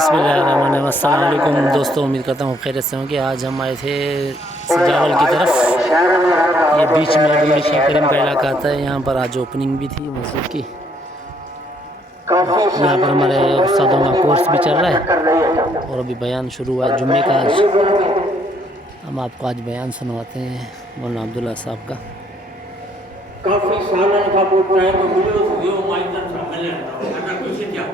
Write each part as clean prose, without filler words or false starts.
बिस्मिल्लाहिर्रहमानिर्रहीम। अस्सलाम वालेकुम दोस्तों, उम्मीद करता हूँ खैरियत से होंगे। आज हम आए थे सजावल की तरफ। ये बीच में अब्दुल शाह करीम का इलाका आता है। यहाँ पर आज ओपनिंग भी थी मस्जिद की। यहाँ पर हमारे उस्तादों का कोर्स भी चल रहा है और अभी बयान शुरू हुआ है जुम्मे का। आज हम आपको आज बयान सुनवाते हैं मौलाना अब्दुल्ला साहब का। काफ़ी सालन खां पोइ टाइम मिलियो वियो माइटनि सां मिलण ॾाढा ख़ुशि थिया।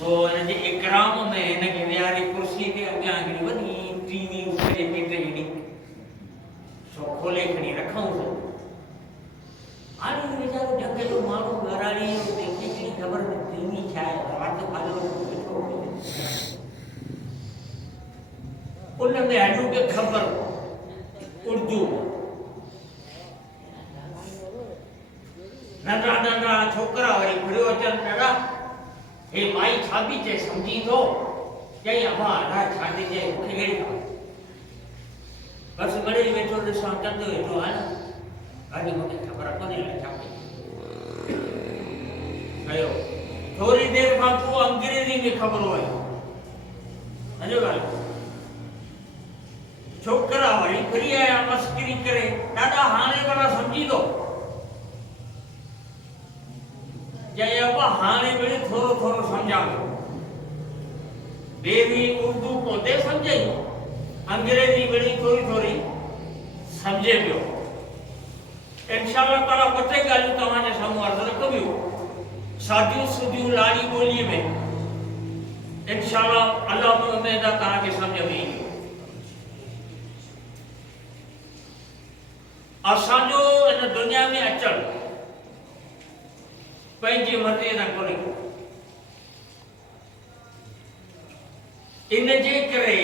सो हिनजे इकराम में हिनखे विहारे कुर्सी ते अॻियां हिकिड़ी वॾी टीवी उते पेट जी सो खोले खणी रखूं सो। हाणे वीचारो ढंग जो माण्हू ॻाराणी कंहिंखे ख़बर न टीवी छा आहे, राति पालो वेठो उन में हलियो के ख़बर उर्दू नंढा नंढा छोकरा वरी खड़ियो अचनि, दादा हे माई छा बि चए सम्झी थो? चई अम्मा अलाए छा थी चए, मूंखे कहिड़ी ख़बर। बसि मिड़ेई वेठो ॾिसां चंद वेठो आहे न, गाॾी मूंखे ख़बर कोन्हे अलाए छा पई कयो। थोरी देरि खां पोइ अंग्रेज़ी में ख़बरूं आयूं। सम्झो ॻाल्हि, छोकरा वरी फिरी आया मस्करी करे, दादा हाणे भला सम्झी थो? चई अब्बा हाणे वरी थोरो थोरो सम्झां थो। बेबी उर्दू पोइ सम्झई, अंग्रेज़ी वरी थोरी थोरी सम्झे पियो। इंशाअल्लाह ताला ॿ टे ॻाल्हियूं तव्हांजे साम्हूं अर्ज़ु रखबियूं सादियूं सुदियूं लाड़ी ॿोलीअ में। इंशाअल्लाह अल्लाह में उमेद आहे तव्हांखे सम्झ में ईंदियूं। असांजो इन दुनिया में अचणु पंहिंजी मर्ज़ीअ सां कोन्हे। इन जे करे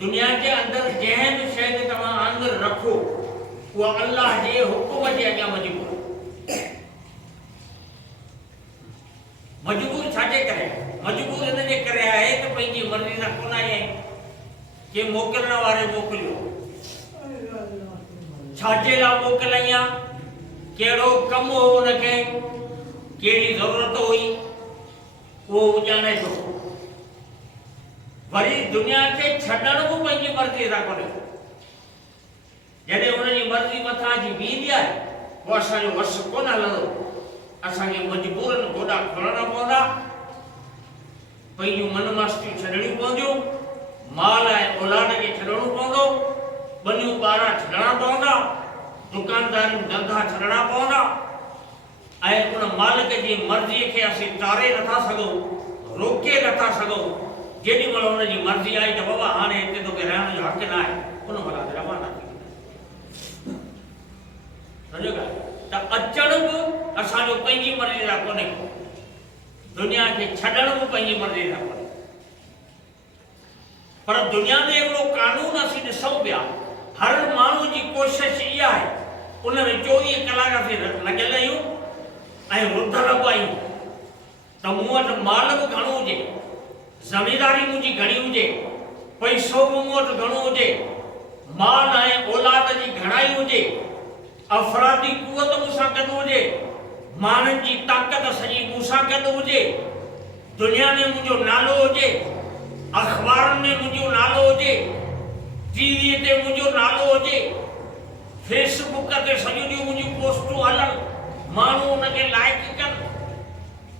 दुनिया जे अंदरि जंहिं बि शइ ते तव्हां आंगर रखो उहा अल्लाह जे हुकुम जे अॻियां मजबूर छाजे करे? मजबूर इन जे करे आहे त पंहिंजी मर्ज़ी सां कोन आई आहीं। के मोकिलण वारे मोकिलियो, छाजे लाइ मोकिलाई आहे, कहिड़ो कमु हो हुनखे, कहिड़ी ज़रूरत हुई, उहो ॼाणे थो। वरी दुनिया खे छॾण बि पंहिंजी मर्ज़ीअ सां कोन्हे। जॾहिं हुनजी मर्ज़ी मथां अची बीहंदी आहे पोइ असांजो वस कोन हलंदो। असांखे मजबूरन गोॾा खोलणा पवंदा, पंहिंजूं मनमास्तियूं छॾणियूं पवंदियूं, माल ऐं औलाद खे छॾणो पवंदो, बनियूं ॿारा छॾणा पवंदा, दुकानदारियूं धंधा छॾणा पवंदा ऐं उन मालिक जी मर्ज़ीअ खे असीं टारे नथा सघूं, रोके नथा सघूं। जेॾी महिल हुनजी मर्ज़ी आई त बाबा हाणे हिते तोखे रहण जो हक़ न आहे, उन महिल रवाना थी। सम्झो त अचण बि असांजो पंहिंजी मर्ज़ी सां कोन्हे, दुनिया खे छॾण बि पंहिंजी मर्ज़ी सां कोन्हे। पर दुनिया में हिकिड़ो कानून असीं ॾिसूं पिया, हर माण्हू जी कोशिशि इहा आहे, उन में 24 कलाक असीं लॻियल आहियूं ऐं रुधल बि आहियूं त मूं वटि माल बि घणो हुजे, ज़मीदारी मुंहिंजी घणी हुजे, पैसो बि मूं वटि घणो हुजे, माल ऐं औलाद जी घणाई हुजे, अफ़रादी कुवत मूंसां गॾु हुजे, माण्हुनि जी ताक़त सॼी मूंसां गॾु हुजे, दुनिया में मुंहिंजो नालो हुजे, अख़बारुनि में मुंहिंजो नालो हुजे, टीवीअ ते मुंहिंजो नालो हुजे, फेसबुक ते सॼो ॾींहुं मुंहिंजूं पोस्टूं हलनि, माण्हू उनखे लाइक कनि।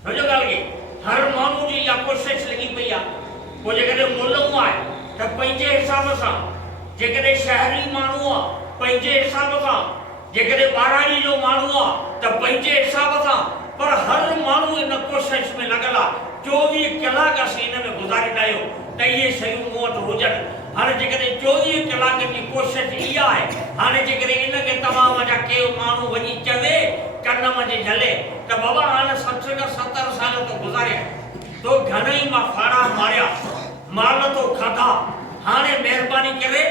सम्झो ॻाल्हि खे, हर माण्हू जी इहा कोशिशि लॻी पई आहे। पोइ जेकॾहिं मुल्क आहे त पंहिंजे हिसाब सां, जेकॾहिं शहरी माण्हू आहे पंहिंजे हिसाब सां, जेकॾहिं ॿाराड़ी जो माण्हू आहे त पंहिंजे हिसाब सां, पर हर माण्हू इन कोशिशि में लॻल आहे। 24 कलाक असीं हिन में गुज़ारींदा आहियूं त इहे शयूं मूं वटि हुजनि। हाणे जेकॾहिं 24 कलाक जी कोशिशि इहा आहे, हाणे जेकॾहिं इनखे तव्हां जा के माण्हू वञी चवे कन में झले त बाबा हाणे 60 खां 70 साल तो गुज़ारिया, तो घणेई मां फाड़ा मारिया, माल तो खाधा, हाणे महिरबानी करे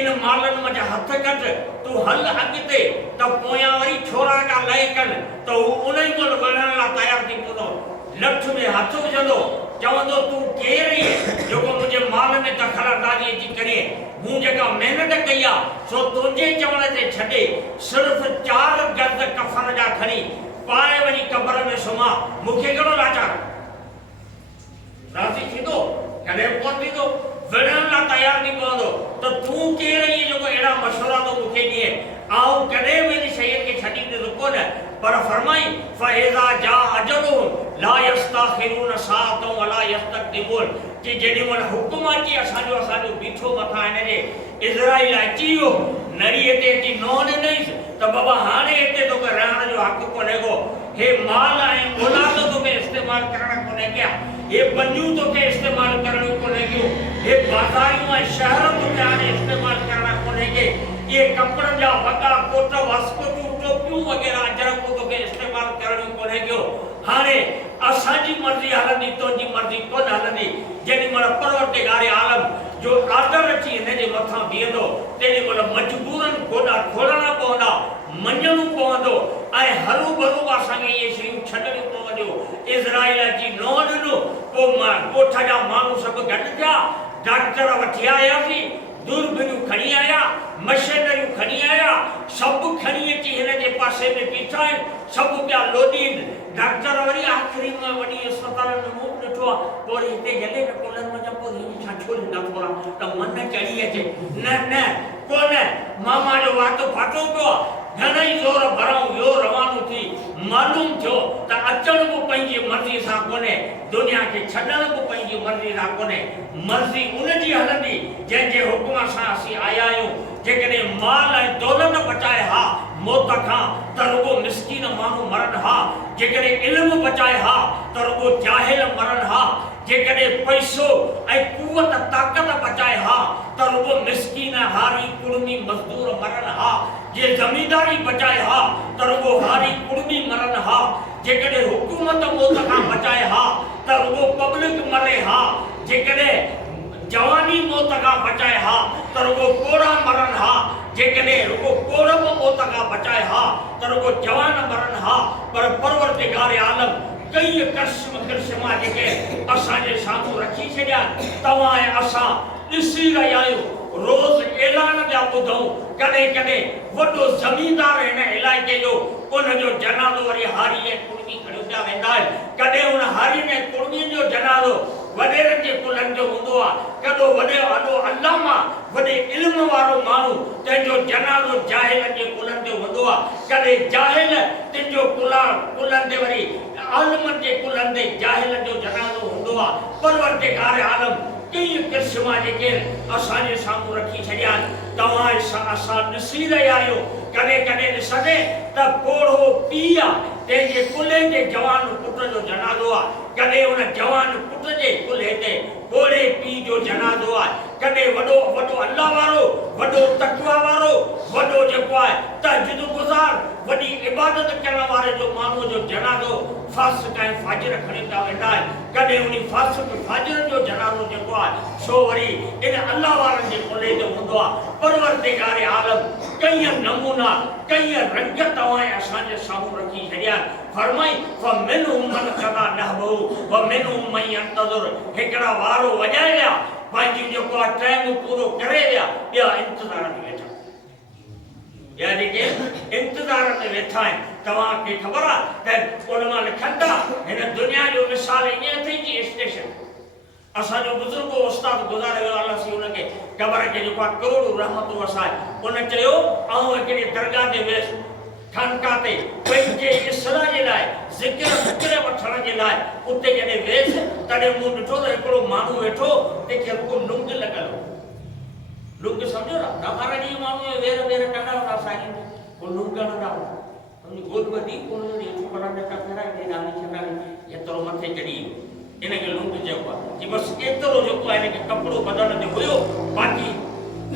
इन मालनि में हथ कढ, तूं हल अॻिते त पोयां वरी छोरा का लय कनि त हू उन ई महिल वञण लाइ तयारु थी पवंदो, लठ में हथ विझंदो, चवंदो तूं केरु आहीं जेको मुंहिंजे माल में दख़ल अंदाज़ी अची करे, मूं जेका महिनत कई आहे सो तुंहिंजे चवण ते छॾे, सिर्फ़ 4 गज़ कफ़न जा खणी पाए वञी क़ब्र में सुमा मूंखे कहिड़ो लाचार राज़ी थींदो कॾहिं कोन थींदो विढ़ण लाइ तयारु थी पवंदो त तूं केरु इहे जेको अहिड़ा मशवरा थो मूंखे ॾिए आउं कॾहिं बि इन शयुनि खे छॾींदुसि कोन पर फरमाई फ़इज़ा जा अजलुहुम ला यस्ताखिरून साअतन वला यस्तक़दिमून कि जेॾी महिल हुकुम अची असांजो बीठो मथां हिन जे इज़राइल अची वियो नड़ीअ ते अची नोन ॾिनईसि त बाबा हाणे हिते तोखे रहण जो हक़ कोन्हे को हे माल ऐं औलाद तोखे इस्तेमालु करणु कोन्हे कया हे बंदियूं तोखे इस्तेमालु करणु कोन्हे कयो हे बाज़ारियूं ऐं शहर तोखे हाणे इस्तेमालु करणु कोन्हे के ये कपड़न जा वॻा कोट वास्कोटूं टोपियूं वग़ैरह अजरक तोखे इस्तेमालु करणु कोन्हे कयो हाणे असांजी मर्ज़ी हलंदी तुंहिंजी मर्ज़ी कोन हलंदी जेॾी महिल परवरदिगार आलम जो आदर अची हिन जे मथां बीहंदो तेॾी महिल मजबूरन गोॾा खोलणा पवंदा मञणो पवंदो ऐं हरू भरू असांखे इहे शयूं छॾणियूं पवंदियूं इज़राइल अची नओं ॾिनो पोइ ॻोठ जा माण्हू सभु गॾु थिया डॉक्टर वठी आयासीं दूरबीनियूं खणी आया मशीनरियूं खणी आया सभु खणी अची हिन जे पासे में बीठा आहिनि सभु पिया लोॾीनि डॉक्टर वरी आख़िरी में वॾी अस्पताल में मूं ॾिठो आहे पोइ हिते जॾहिं न कोलनि में पोइ हिन छा छो ॾींदा थोरा त मन चढ़ी अचे न कोन मामा जो वातो फाटो पियो आहे घणई ज़ोर भराऊं वियो रवानो थी मालूम थियो त अचण बि पंहिंजी मर्ज़ी सां कोन्हे दुनिया खे छॾण बि पंहिंजी मर्ज़ी सां कोन्हे मर्ज़ी उनजी हलंदी जंहिंजे हुकुम सां असीं आया आहियूं जेकॾहिं माल ऐं दौलत बचाए हा मौत खां त रुगो मिस्कीन माण्हू मरनि हा जेकॾहिं इल्मु बचाए हा त रुगो जाहिल मरनि हा जेकॾहिं पैसो ऐं कुवत ताक़त बचाए हा त रुगो मिस्कीन हारी कुड़मी मज़दूर मरनि हा जे ज़मींदारी बचाए हा त रुगो हारी कुड़मी मरनि हा जेकॾहिं हुकूमत मौत खां बचाए हा त रुगो पब्लिक मरे हा जेकॾहिं जवानी मौत खां बचाए हा त रुगो कोड़ा मरनि हा जेकॾहिं रुगो कोड़ बि मौत खां बचाए हा त रुगो जवान मरनि हा पर परवरदिगार आलम कई करिश्मा जेके असांजे साम्हूं रखी छॾिया तव्हां ऐं असां ॾिसी रहिया आहियूं रोज़ ऐलान पिया ॿुधूं कॾहिं कॾहिं वॾो ज़मींदार हिन इलाइक़े जो उनजो जनाज़ो वरी हारी ऐं कुड़मी खणी पिया वेंदा आहिनि कॾहिं उन हारी ऐं कुड़मियुनि जो जनाज़ो वॾेरनि जे कुलनि जो हूंदो आहे कॾो वॾो अल्लामा वॾे इल्म वारो माण्हू तंहिंजो जनाज़ो जाहिलनि जे कुलनि जो हूंदो आहे कॾहिं जाहिल तंहिंजो कुलनि ते वरी आलमनि जे कुलनि ते जाहिलनि जो जनाज़ो हूंदो आहे परवरदिगार आलम कई क़िस्मा जेके असांजे साम्हूं रखी छॾिया आहिनि तव्हां असां ॾिसी रहिया आहियूं कॾहिं कॾहिं ॾिसंदे त पोढ़ो पीउ आहे तंहिंजे कुल्हे जे जवान पुट जो जनाज़ो आहे कॾहिं उन जवान पुट जे कुल्हे ते पोढ़े पीउ जो जनाज़ो आहे कॾहिं वॾो अल्लाह वारो वॾो तक़वा वारो वॾो जेको आहे तहज्जुद गुज़ार वॾी इबादत करण वारे जो माण्हू जो जनाज़ो फासिक ऐं फाजिर खणी पिया वेंदा आहिनि कॾहिं उन फासिक फाजिर जो जनाज़ो जेको आहे सो वरी इन अल्लाह वारनि जे कुल्हे ते हूंदो आहे परवरदिगार आलम कई नमूना कई रंग तव्हां असांजे साम्हूं रखी छॾिया फरमाई फमिनहुम मन कदा नहबहु वमिनहुम मन यंतज़िर हिकिड़ा वारो वॼाए विया पंहिंजी जेको आहे टाइम पूरो करे विया ॿिया इंतज़ार में वेठा या जेके इंतज़ार में वेठा आहिनि तव्हांखे ख़बर आहे त उन मां लिखनि था हिन दुनिया जो मिसाल ईअं अथई जी स्टेशन असांजो बुज़ुर्ग उस्ताद गुज़ारे वियो अलाह सी हुनखे क़बर खे जेको आहे करोड़ रहमतूं वसाए उन चयो आउं हिकिड़ी दरगाह ते वियुसि खनका ते पंहिंजे इस्लाह जे लाइ ज़िक्र वठण जे लाइ उते जॾहिं वियुसि तॾहिं मूं ॾिठो त हिकिड़ो माण्हू वेठो तंहिंखे रुॻो लुंग लॻल हो लुंग सम्झो न नफ़र ॾींहुं माण्हू वेर टंगा हूंदा साईं पोइ लुंग हणंदा हुआ हुनजी गोद वधी पोइ हेठि पलंग फेराए ॾाढी छॾाई एतिरो मथे चढ़ी इनखे लुंग चइबो आहे की बसि एतिरो जेको आहे हिनखे कपिड़ो बदन ते हुयो बाक़ी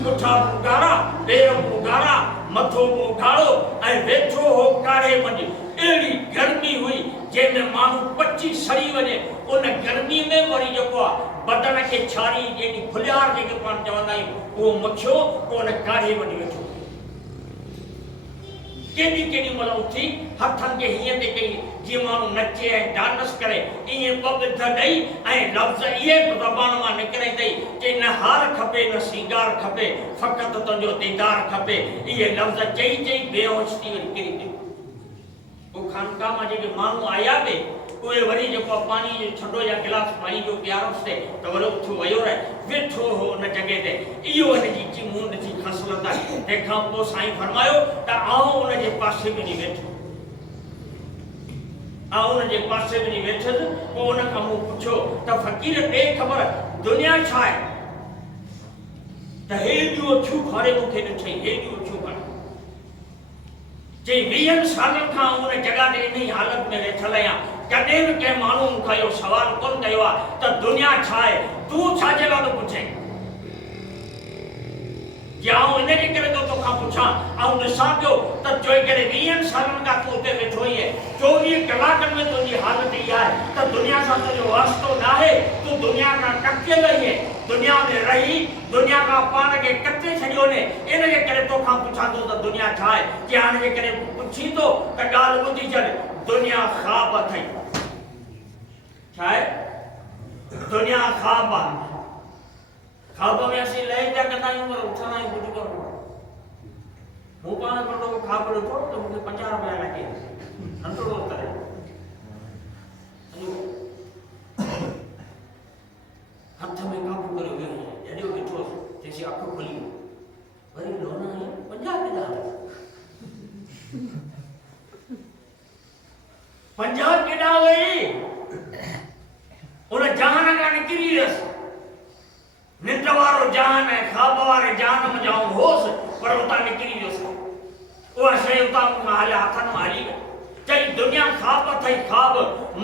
पुठा उघाड़ा पेर उघाड़ा मथो उघाड़ो ऐं वेठो हो काढ़े मंझि अहिड़ी गर्मी हुई जंहिंमें माण्हू पची सड़ी वञे उन गर्मी में वरी जेको आहे बदन खे छाड़ी जेकी फुलियार जेके पाण चवंदा आहियूं उहो मुछियो पोइ उन काढ़े वञी वेठो केॾी महिल उथी हथनि खे हीअं ते कई जीअं माण्हू नचे ऐं डांस करे ईअं पवित्र ॾेई ऐं लफ़्ज़ इहे ज़बान मां निकिरे अथई की न हार खपे न सींगार खपे फ़क़ति तुंहिंजो दीदार खपे इहे लफ़्ज़ चई बेहोश थी वरी किरी पियो वो खानका में जेके मानू आया बे कोई वरी जो पानी जो छडो या गिलास पानी जो प्यारो से तो वरो उठो वयो रे वेठो हो न जगह ते इयो ने जी की मुंड जी खसलत है देखा पो साईं फरमायो त आओ उन जे पासे में नहीं वेठो आओ उन जे पासे में नहीं वेठो को उन का मुंह पूछो त फकीर दे खबर दुनिया छा है त हे जो छु खारे मुखे न छई हे जो छु खारे जे 20 सालन का उन जगह ते इन हालत में वेठल या कदे के मानू कयो सवाल कोन कयो त दुनिया छा है तू छा जे लादो पूछे जाओ इने के करे तो का पूछा आ दिसा जो त जोई करे 20 सालन का तू ते बैठो है 24 कलाक में तो ये हालत ही है त दुनिया सा तो जो वास्तो ना है तू दुनिया का कक्के लई है दुनिया में रही दुनिया का पान के कत्ते छडियो ने इने के करे तो का पूछा तो त दुनिया छा है ज्ञान के करे पूछी तो त गाल बुद्धि चले दुनिया ख्वाब थई छाए दुनिया ख्वाब ख्वाब में असि ले जा कदा यूं पर उठना ही कुछ करो मु पान को ख्वाब रो तो मुझे 50 रुपया लगे अंतरो होता है हाथ में काबू करो जडियो बिठो जैसे आंखों खुली वरी लोना है 50 के दाल 50 केड़ा वई उन जहान का निकरी रस निंद वारो जहान है ख्वाब वारे जहान में जाऊं होश पर उता निकरी रस ओ शय उता में हाले हाथन में हाली चई दुनिया ख्वाब थई ख्वाब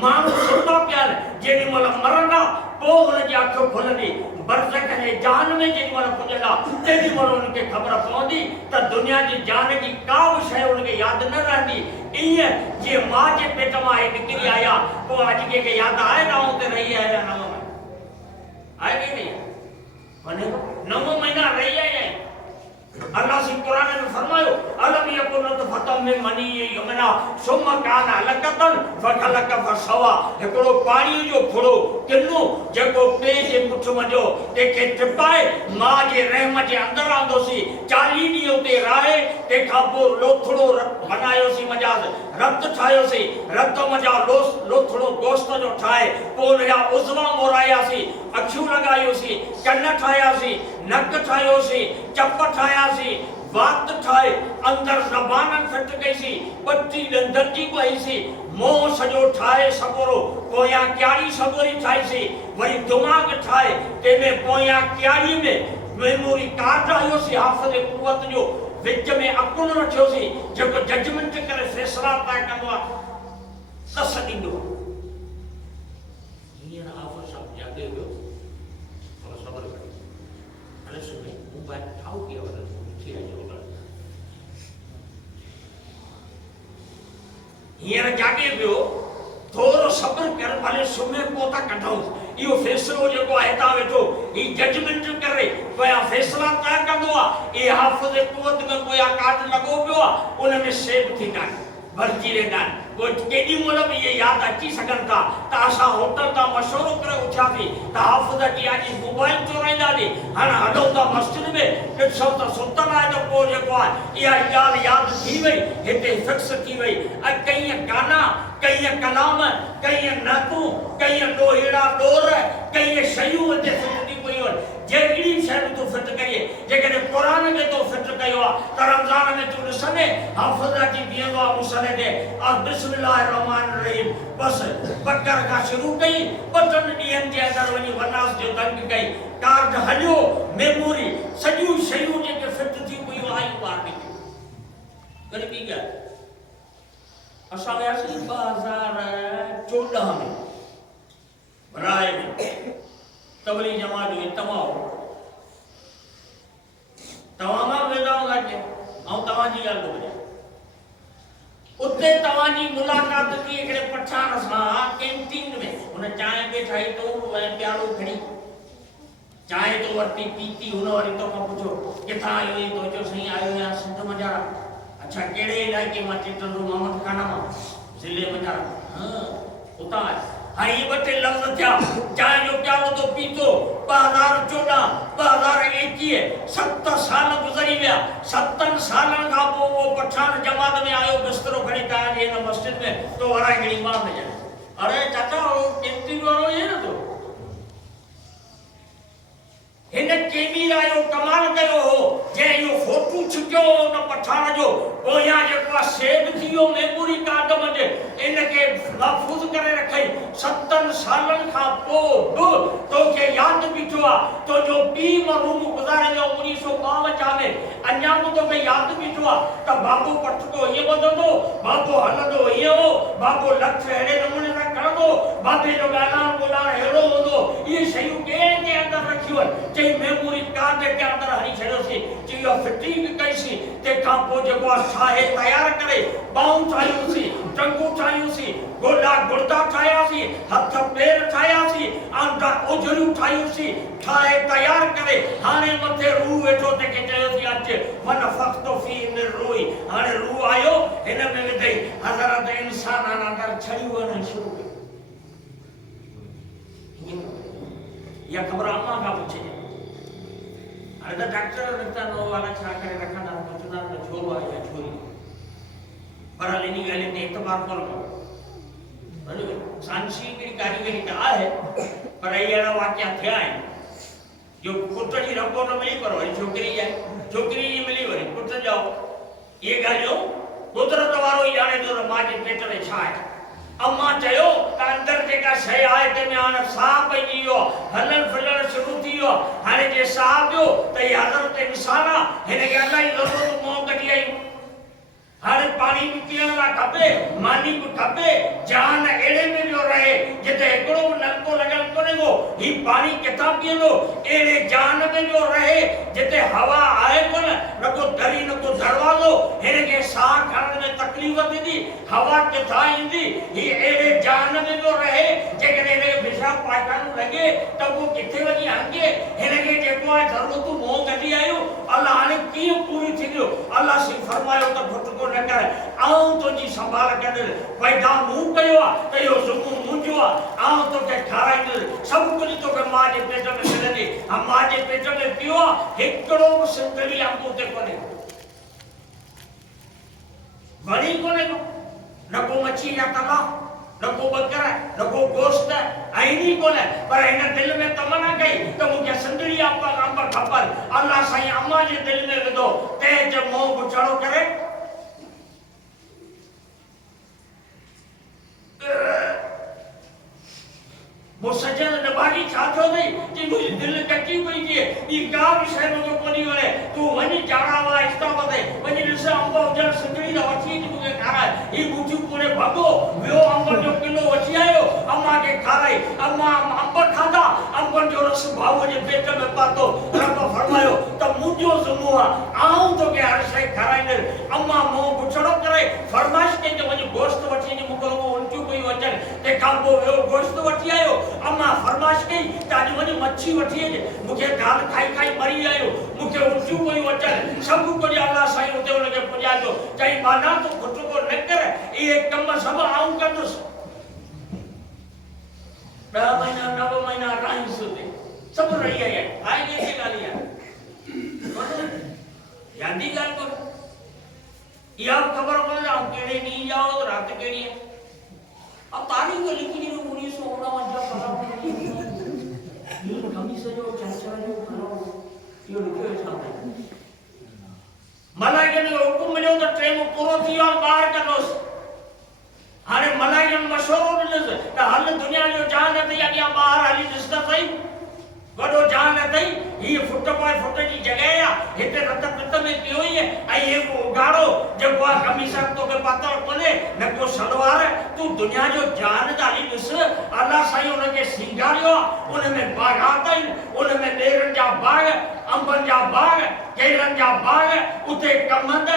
मानू सुतो प्यार जेडी मल मरना पो उन जी आंख खुलंदी बरसक जे जान में जेडी मल पुजला तेडी मल उनके खबर पवंदी त दुनिया जी जान जी का शय उनके याद न रहंदी इए जे मां जे पेट में निकरी आया को आज के याद आए ना होते रही है या 9 महीना आए के नहीं बने 9 महीना रही है अल्लाह से कुरान में फरमायो अलम यकुन फतम में मनी यमना सुम्मा काना लकतन फखलक फसवा एकड़ो पानी जो फुड़ो किन्नो जको पे जे मुठ मजो तेके टिपाए मां जे रहम जे अंदर आंदोसी 40 डी उते राहे ते खापो लोथड़ो बनायो सी मजाज रक्त ठायो सी रक्त मजा लोथड़ो गोश्त जो ठाए पो या उजवा मोराया सी अखियूं लगायो सी कन्न ठाया सी नक ठायो सी चप ठाया सी वात ठाए अंदर ज़बान फिट गई सी पट्टी अंदर जी गई सी मोह सजो ठाए सगोरो पोया क्यारी सगोरी ठाई सी वरी दिमाग ठाए तेने पोया क्यारी में मेमोरी कार्ड आयो सी हाफिज कुवत जो विच में अकुल रखियो सी जको जजमेंट करे फैसला तय कंदो सस दींदो ये ना हाफिज सब जागे हो और सबर अरे सुने मोबाइल ठाउ की और थी है जो ये जागे पियो थोरो सबर कर भले सुमे पोता कढाऊ यो फैसलो जो आयता वेठो ई जजमेंट करे कोया फैसला तय कंदो आ ए हाफिज कुवत में कोया कार्ड लगो पियो उन में सेव थींदा भरजी रहंदा कोई केडी मोल भी ये याद अची सकन था त असा होटल ता मशवरो करे उठा थी त हाफिज जी आज मोबाइल चोराइंदा दी हां हडो ता मस्जिद में ॾिसो त सुल्तान आहे त को जेको आहे इहा ॻाल्हि यादि थी वई हिते फिक्स थी वई कई गाना कई कलाम कई नातूं कई ॾोहेड़ा ॾोर कई शयूं हिते फिट थी पयूं जेकड़ी शइ तू फिट करिए जेकॾहिं क़ुरान खे तो फिट कयो आहे त रमज़ान में तू ॾिसंदे हाफिज जी बीहंदो आहे मुसले ते बिस्मिल्लाहिर रहमानिर रहीम बस बकर खां शुरू कई 2 ॾींहंनि जे अंदरि वञी वनास जो दंग कई कार्ड हलियो मेमोरी सॼियूं शयूं जेके फिट थी पयूं आयूं ॿाहिरि निकितियूं वरी ॿी ॻाल्हि असां वियासीं 2014 में राय में तबली जमात जो इज्तिमा तमाम वेदाओं का के और तवाजी गाल दो उते तवाजी मुलाकात थी एकड़े पठान सा कैंटीन में उन चाय पे ठाई तो प्यालो खड़ी चाय तो वरती पीती उन वाली तो का पूछो किथा आयो ये तो जो सही आयो या सिंध मजा अच्छा केड़े इलाके में चितन मोहम्मद खाना में जिले मजा हां उता हाँ ये बटे लफ्ज़ थिया चाहे जो क्या तो पीतो 2014 2021 7 साल गुज़री विया 7 सालनि खां पोइ वो पठान जमात में आयो बिस्तरो खणी तव्हांजे हिन मस्जिद में तो वराए खणी मां में ॼण अरे चाचा वो केतिरी वारो ये न तो हिन कैमरा जो कमाल कयो हो जे यो फोटो छिकियो न पठान जो पोयां जेको सेव थियो मेमोरी कार्ड में इनके महफूज करे रखई 7 सालन खां पोइ तोखे याद बीठो आ तो जो पी मरूम गुज़ारे जो 1952 में अञा बि तोखे याद बीठो आ त बाबो पटको ये वधंदो बाबो हलंदो ये हो बाबो लक्ष्य अहिड़े नमूने सां करंदो बाबे जो ॻाल्हाइण ॿोलाइण अहिड़ो हूंदो इहे शयूं कंहिंजे अंदरि रखियूं आहिनि चई मेमोरी कार्ड के अंदरि हणी छॾियोसीं चई इहा फिटिंग कईसीं तंहिंखां पोइ जेको आहे ठाहे तयारु करे ॿाहूं ठाहियूंसीं टंगूं ठाहियूंसीं गोला गुर्दा ठाहियासीं हथ पेर ठाहियासीं आंटा ओझरियूं ठाहियूंसीं ठाहे तयारु करे हाणे मथे रूह वेठो तंहिंखे चयोसीं अच मन फख़्तो फी मिन रूही हाणे रूह आयो हिन में विधई हज़रत इंसान अंदरि छड़ियूं वञणु शुरू कयूं या ख़बर अम्मा खां पुछे हाणे त डॉक्टर निकिता न वाला छा करे रखंदा पुछंदा त छोरो आहे या छोरी पर इन ॻाल्हि ते एतबार करो सांसी की कारीगरी त आहे पर अहिड़ा वाक़िया थिया आहिनि जो पुट जी रखो न मिली पर वरी छोकिरी जी मिली वरी पुट जो ये ॻाल्हियूं कुदरत वारो ई ॼाणे थो त मां जे पेट में छा आहे अम्मा चयो त अंदरि जेका शइ आहे तंहिंमें हाणे साह पइजी वियो हलण फिलण शुरू थी वियो हाणे जे साह पियो त इहा हज़रत इंसान आहे हिनखे अलाही ज़रूरत मोह कढी आई हाणे पानी भी पीअण लाइ खपे मानी भी खपे जान एड़े में जो रहे जिते हिकिड़ो नलको लॻल कोन्हे को ही पानी किथां पीअंदो एड़े जान में जो रहे जिते हवा आहे कोन न को दरी न को दरवाज़ो हिनखे साह खणण में तकलीफ़ थींदी हवा किथां ईंदी ही एड़े जान में जो रहे जेकॾहिं हिनखे पेशाब पायखानो लॻे त उहो किथे वञी हंगे हिनखे जेको आहे ज़रूरतूं मोह कढी आयूं अल्लाह हाणे कीअं पूरी थींदियूं अल्लाह सिर्फ़ु फरमायो त फुटको न कर आऊं तुंहिंजी संभाल कंदुसि पैदा मूं कयो आहे त इहो ज़ुमूं मुंहिंजो आहे आऊं तोखे खाराईंदुसि सभु कुझु तोखे मां जे पेट में मिलंदी मां जे पेट में पियो आहे हिकिड़ो बि सिंधड़ी अंब उते कोन्हे वणी कोन्हे को न को मच्छी या तला न को बकर न को गोश्त आईनी कोन्हे पर हिन दिलि में तमन्ना कई त मूंखे सिंधड़ी अंब खपनि अल्लाह साईं अम्मा जे दिलि में विधो तेज मोह गुछड़ो करे वो सजन नबागी छातो नहीं कि मुझे दिल कच्ची पई थी ई का विषय मुझे कोनी वणे तू वनी जाड़ावा इस्तावते वनी रिस अंब उजर सिंधड़ी दा वठी मुझे खारा ई बुझू पूरे भगो वियो अंब जो किलो वठी आयो अम्मा के खाराई अम्मा अंब खादा अंब जो रस भाव जे पेट में पातो रब फरमायो त मुझो जुमुआ आऊं तो के हर शय खाराइंदे अम्मा मो गुछड़ो करे फरमाइश के जो वनी गोश्त वठी जी मुको उल्टियो कोई वचन ते काबो वियो गोश्त वठी आयो अम्मा फरमाइश कई ताजी वनी मच्छी वठी अचे मुखे दाल खाई खाई मरी आयो मुखे उल्टियो कोई वचन सब कुछ अल्लाह साईं उते उनके पुजायो चई माना तो खुद को न कर ये कम सब आऊं कंदुस 10 महीना 9 महीना रही सुते सब रही है आई के गालियां यादी गाल को या खबर को ना केड़े नी जाओ तो रात केड़ी है अब तारीख को लिखी नहीं 1949 ये खमीस जो चाचा जो करो ये लिखो है सामने मलाइकन जो हुकुम मिलो तो ट्रेन पूरो थी और बाहर कदोस हाने मलाइकन मशहूर न त हल दुनिया जो जान ते अगिया बाहर हली दिसता सही वडो जान अथई ही फुट पाए फुट जी जगह है हिते रत पित में पियो ही है आई ये उगाड़ो जब वो कमीस तो के पाता कोने न को सलवार तू दुनिया जो जान दाली दिस अल्लाह साईं उनके सिंगारियो उन में बागात उन में बेरन जा बाग अंबन जा बाग केरन जा बाग उते कमंद,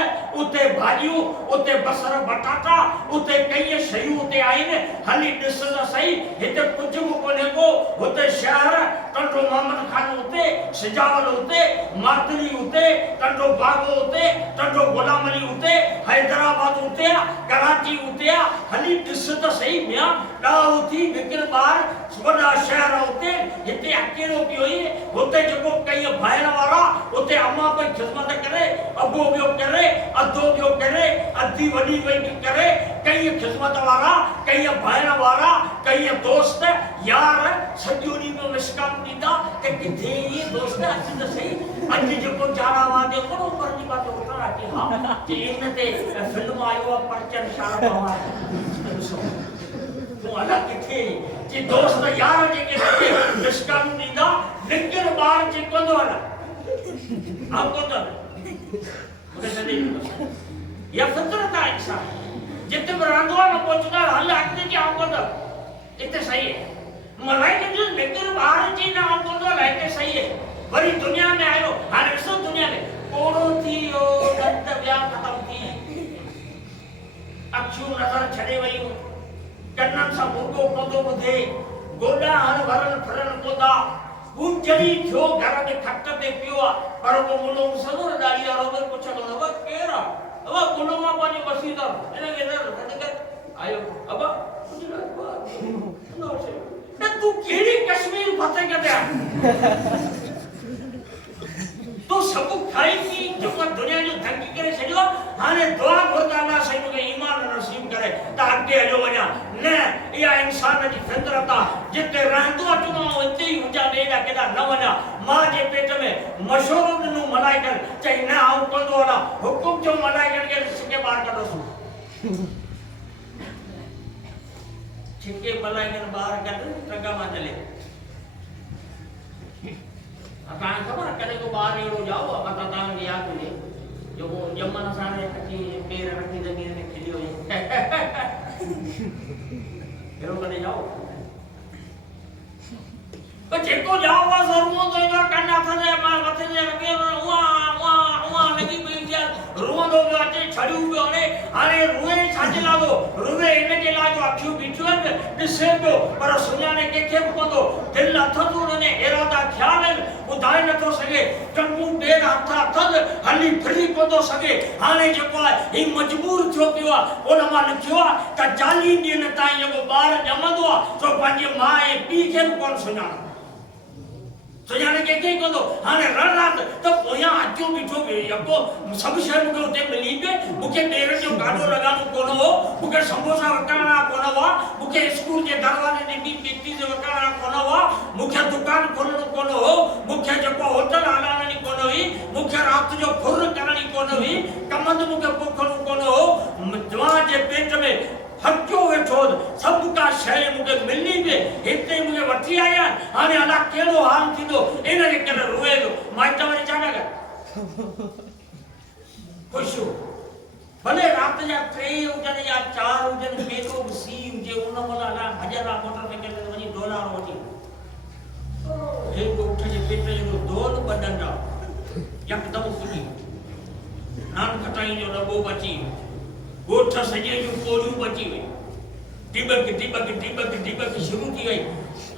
उते भाॼियूं, उते बसर बटाटा, उते कई शयूं उते आहिनि। हली ॾिस त सही, हिते कुझु बि कोन्हे को। हुते शहर टंडो मोहम्मद खान उते, सिजावल उते, मातली उते, टंडो बागो उते, टंडो गुलाम अली उते, हैदराबाद उते, कराची उते। हली ॾिस त सही मिया, ॾाहो थी विकिर ॿार वॾा शहर उते, हिते अकेलो पियो हुई। हुते जेको कई भाइण वारा, उते अम्मा पई ख़िदमत करे, अबो पियो करे, अधो पियो करे, अधी वॾी पई करे, कई ख़िदमत वारा, कई भाइण वारा, कई दोस्त यार सॼो ॾींहुं पियो मिसकाम ॾींदा कि किथे इहे दोस्त अच त सही। अॼु जेको चारावाद जो कहिड़ो उमिरि जी बात उतर अचे हा कि इन ते फिल्म आयो आहे परचन शाह अला किथे कि दोस्त यार जेके सॼे मिसकाम ॾींदा, निकिर ॿार चिकंदो अला आपको तो मूंखे सॼी या फितरत आहे इंसान जिते बि रहंदो आहे न पहुचंदो आहे हल अॻिते जी आपको तो हिते सही है। मलाइकनि जो निकिर ॿार जी न आपको तो हिते सही है। वरी दुनिया में आयो, हाणे ॾिसो दुनिया में कोड़ो थी वियो, दंद विया ख़तम थी, अखियूं नज़र छॾे वयूं, कन्ननि सां मुर्गो पौधो ॿुधे, गोॾा हर भरन फिरन पौधा, गुंजरी थियो घर में खट ते पियो आहे। पर को मुलो मुसलो ॾाढी वारो बि पुछंदो अबा केरु आहे, अबा मुलो मां पंहिंजो बसीदर हिनखे इधर आयो अबा तूं कहिड़ी कश्मीर फते कदे तूं सभु खाई पी जेको दुनिया जो धकी करे छॾियो। हाणे दुआ घुरंदा अलाह साईं मूंखे ईमान नसीब करे त अॻिते हलियो वञा। न इहा इंसान जी फितरत आहे, जिते रहंदो आहे चवंदो हिते ई हुजां, ॿिए ॾा केॾा न वञा। मां जे पेट में मशवरो ॾिनो मलाइकनि, चई न आऊं कंदो हलां, हुकुम जो मलाइकनि खे छिके ॿार कढोसि। छिके मलाइकनि ॿार कढ टंगा मां चले। तव्हांखे ख़बर आहे कॾहिं को ॿार अहिड़ो ॼाओ आहे मथां तव्हांखे यादि हुजे जेको ॼमण सां अची पेर रखी ज़मीन में खिलियो हुजे, अहिड़ो कॾहिं ॼाओ? पर जेको ॼाओ आहे सो रुअंदो ईंदो आहे, कन हथ ते मथे ते रखे उहा लॻी पई हुजे, रुअंदो पियो अचे, छड़ियूं पियो हणे। हाणे रुए छाजे लाइ थो रुए? इनजे लाइ जो अखियूं बीठियूं आहिनि, ॾिसे पियो पर सुञाणे कंहिंखे बि कोन थो। दिलि अथसि हुनजे इरादा ख़्याल आहिनि, ॿुधाए नथो सघे, टंगूं पेर हथ अथसि, हली फिरी कोन थो सघे। हाणे जेको आहे हीउ मजबूर थियो पियो आहे। उन मां लिखियो आहे त 40 ॾींहंनि ताईं जेको ॿार ॼमंदो आहे सो पंहिंजे माउ ऐं पीउ खे बि कोन सुञाणंदो, सुञाणे कंहिंखे ई कोन थो। हाणे रण राति त पोयां अचो बीठो यको सभु शइ मूंखे हुते मिली पई। मूंखे ॾेर जो गाॾो लॻाइणो कोन हो, मूंखे समोसा विकिणणा कोन हुआ, मूंखे स्कूल जे दरवाज़े ते ॿी पेटीज़ विकिणणा कोन हुआ, मूंखे दुकान खोलणो कोन हो, मूंखे जेको होटल हलाइणी कोन हुई, मूंखे राति जो फुर करणी कोन हुई, कमंद मूंखे पोखणो कोन हो। जवान जे पेट में हकियो वेठो, सभु का शइ मूंखे मिली पई, हिते मूंखे वठी आया। हाणे अलाह कहिड़ो हाल थींदो, इनजे करे रोए थो। माइट वरी छा न कर ख़ुशि हो, भले राति जा 3 हुजनि या 4 हुजनि, केतिरो बि सीउ हुजे, उन महिल अलाह हज़ार मोटर साइकिल ते वञी डोलार वठी हिकु उठ जे पेट जो दोल ॿधंदा यकदम खुली नान खटाई जो दॿो बची वियो, ॻोठ सॼे जूं कोड़ियूं बची वई, टिबक टिबक टिबक टिबक शुरू थी वई।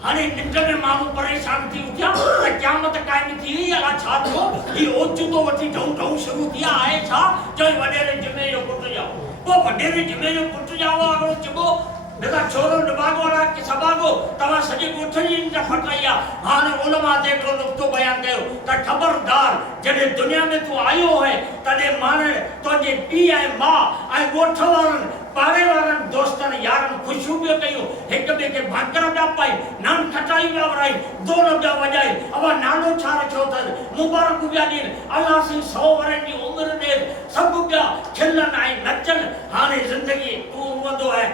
हाणे निंड में माण्हू परेशान थी उथिया त क़यामत क़ाइम थी वई, अलाह छा थियो? हीउ ओचितो वठी ढऊं ढऊं शुरू थी आहे छा? चई वॾेरे जिमे जो पुट जाओ। पोइ वॾेरे जिमे जो पुट जाओ वारो चइबो बेटा छोरो निभागो वारा कि सभागो तव्हां सॼे ॻोठ जी निंड फटाई आहे। हाणे उन मां ते हिकिड़ो नुक़्तो बयानु कयो त ख़बरदार जॾहिं दुनिया में तूं आयो है तॾहिं माण्हू तुंहिंजे पीउ ऐं माउ ऐं ॻोठ वारनि पाड़े वारनि दोस्तनि यारनि ख़ुशियूं पियो कयूं, हिक ॿिए खे भाकर पिया पाई, नान खटाई पिया विराई, दोल पिया वॼाई, अवा नालो छा रखियो अथसि, मुबारक पिया ॾियनि, अलाह साईं 100 वरनि जी उमिरि ॾे, सभु पिया खिलनि ऐं नचनि। हाणे ज़िंदगी तूं रुअंदो आहे,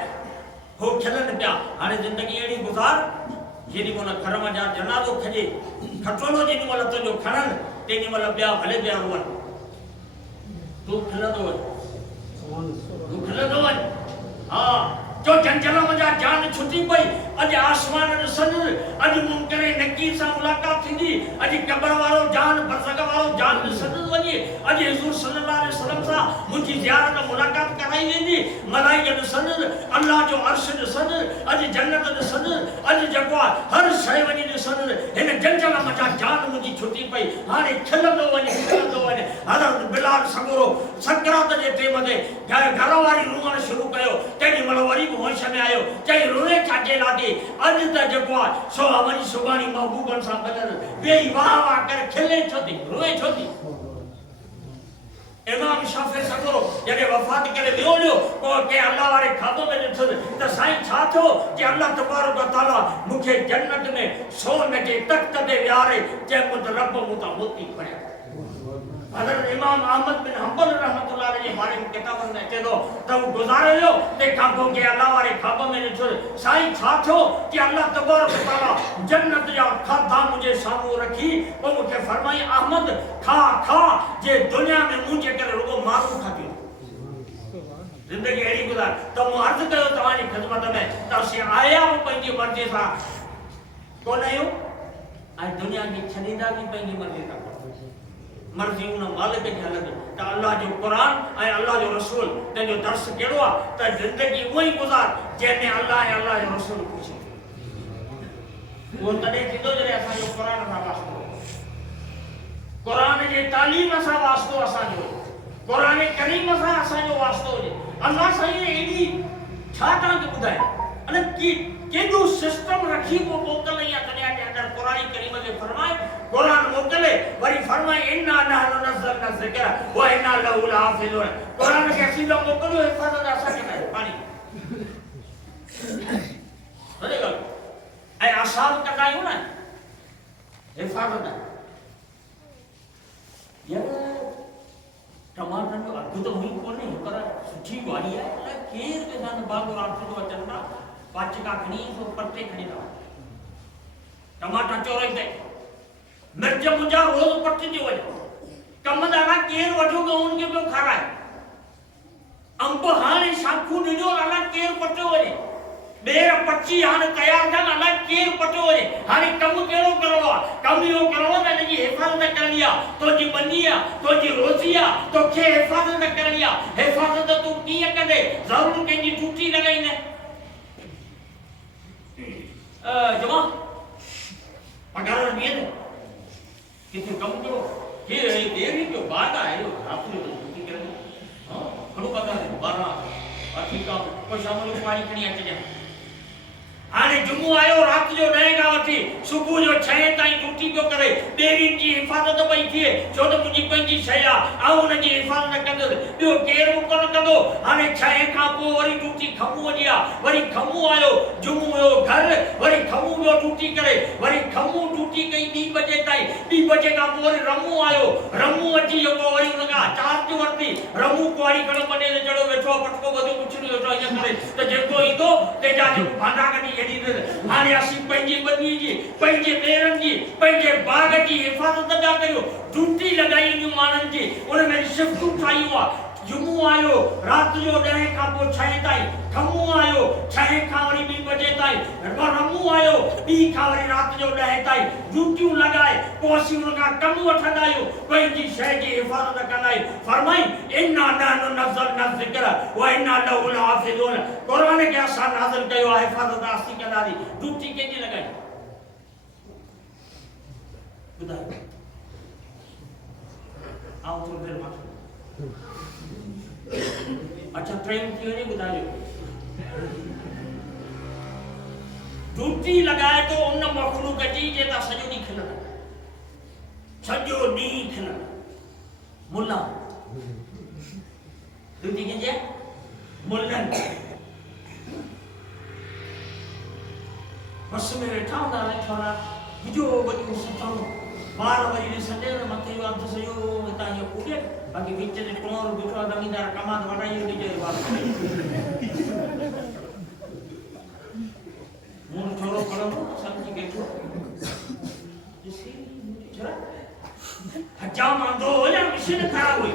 हो खिलनि पिया। हाणे ज़िंदगी अहिड़ी गुज़ार जेॾी महिल घर में जनाज़ो खॼे, खटोलो जेॾी महिल तुंहिंजो खणनि तेॾी महिल ॿिया भले पिया रुअनि, तूं खिलंदो वञ, तूं खिलंदो वञ। हा जो जंजल मुंहिंजा जान छुटी पई अज आसमान सन अज मुमकिन नकीर सा मुलाकात थी अज कब्र वालो जान बरसक वालो जान सन वनी अज हुजूर सल्लल्लाहु अलैहि वसल्लम सा मुझी ज़ियारत मुलाकात कराई वेंदी मलाइका सन अल्लाह जो अर्श सन अज जन्नत सन अज जको हर शय वनी सन इन जंजल मचा जान मुझी छुटी पई हाने खिलंदो वनी हज़रत बिलाल सगोरो सकरात जे टेम ते घर वारी रोअण शुरू कयो तेडी मल वरी होश में आयो चई रोए छाजे लागे अज त जको सो वनी सुबानी महबूबन सा बदल वेई वाह वाह कर खिले छोती रोए छोती इमाम शाफी सगोरो जडे वफात करे वियो को के अल्लाह वारे खाबो में ॾिठो त साईं छा थियो कि अल्लाह तबारक व तआला मुखे जन्नत में सोने जे तख्त ते विहारे जे मुत रब मुता मोती खणिया हज़रत इमाम अहमद बिन हंबल रहमतुल्लाह अलैहि जे बारे में किताबन में अचे थो त वो गुज़ारे वियो तंहिंखां पोइ के अल्लाह वारे ख़्वाब में ॾिठो साईं छा थियो कि अल्लाह तबारक व तआला जन्नत जा खाधा मुंहिंजे साम्हूं रखी पोइ मूंखे फरमाई अहमद खा खा जे दुनिया में मुंहिंजे करे रुगो माण्हू खाधी जिंदगी अहिड़ी गुज़ार त मूं अर्ज़ु कयो तव्हांजी ख़िदमत में त असीं आया बि पंहिंजी मर्ज़ी सां कोन आहियूं ऐं दुनिया खे छॾींदा बि पंहिंजी मर्ज़ी सां मर्जी उन मालिक के अलग त अल्लाह जो कुरान ए अल्लाह जो रसूल ते जो दर्स केड़ो आ त जिंदगी वही गुजार जे में अल्लाह ए अल्लाह जो रसूल पूछे वो तने थींदो जरे असा जो कुरान सा वास्तो कुरान जे तालीम सा वास्तो असा जो कुरान करीम सा असा जो वास्तो जे अल्लाह सही एडी छा ता के बुधाए अने की केदो सिस्टम रखी को मोकल या दुनिया के अंदर कुरान करीम में फरमाए कुरान मोकले वरी फरमाए इन्ना नहनु नज़लना ज़िक्र व इन्ना लहु लाफिज़ून कुरान के सीधा मोकलो हिफाजत असा के पानी अरे गल ए आसाब कटायो ना हिफाजत यार टमाटर जो अद्भुत हुई कोने पर सुठी वाली है केर के सान बागो रात जो चंदा पाचिका खणी सो पत्ते खणी दा टमाटर चोरे दे मिर्च मुजा रोज पट्टी जो वजो कम दाना केर वठो के उनके पे खारा है अंब हाने शाखू दिजो अला केर पट्टो वजे बेर पच्ची हाने तैयार था अला केर पट्टो वजे हाने कम केरो करो कम यो करो ना जी हिफाजत कर लिया तो जी बनिया तो जी रोजिया तो के हिफाजत कर लिया हिफाजत तू किया करे जरूर के जी टूटी लगाई ने जमा पगार दिए ने किसी कम करो ये देरी जो बाद आए हो आप लोग छुट्टी करें हां खड़ो पगार 12 बाकी का कोई शाम को पानी खणी अचे जा आने जुमो आयो रात जो 9 का वठी सुबह जो 6 ताई ड्यूटी पियो करे देरी जी हिफाजत पई थिए छो त मुजी पंजी छया आ उन जी हिफाजत कंदो बियो केर कोन कंदो हाने 6 का पो वरी ड्यूटी खमू वजिया वरी खमू आयो जुमो यो घर वरी खमू बियो ड्यूटी करे वरी खमू ड्यूटी कई 2 बजे ताई 2 बजे का पो वरी रमू आयो रमू अची यो वरी उनका चार्ज वरती रमू को वरी कण बने जड़ो वेठो पटको बदो कुछ नहीं वेठो या करे त जेको ईंदो ते जा जो भांडा कडी हाने असी पंहिंजी बनी जी पंहिंजे पेरन जी पंहिंजे बाग जी हिफाजत जा करियो ड्यूटी लगाई इन मानन जी उन में शिफ्ट ठाई हुआ जुमो आयो रात जो 10 का पो 6 ताई खमू आयो 6 का वरी 2 बजे ताई रमू आयो 2 का वरी रात जो 10 ताई ड्यूटी लगाए पोसी उनका कम वठंदायो पंहिंजी शय जी हिफाजत कंदाई फरमाई इन्ना नहनु नज़लना ज़िक्र व इन्ना लहु लाफिज़ून कुरान के असा नाज़िल कयो आहे हिफाजत आसी कंदारी ड्यूटी के जी लगाई बुधाई आओ तो देर बाद अच्छा प्रेम क्यों नहीं बुधायो ड्यूटी लगाए तो उन मखलूक जी जेता सजो नी खिलना सजो नी खिलना मुल्ला ड्यूटी के जे मुल्लन बस में बैठा हूं ना छोरा जो बड़ी सताओ बार वरी संडे मथे यो अध सयो ता यो पूरे बाकी बीच ने कोर बिठो जमींदार कमाद वडाई दी जे बात मुन छोरो करो समझी बैठो इसी जरा हजाम आंदो या मशीन खराब हुई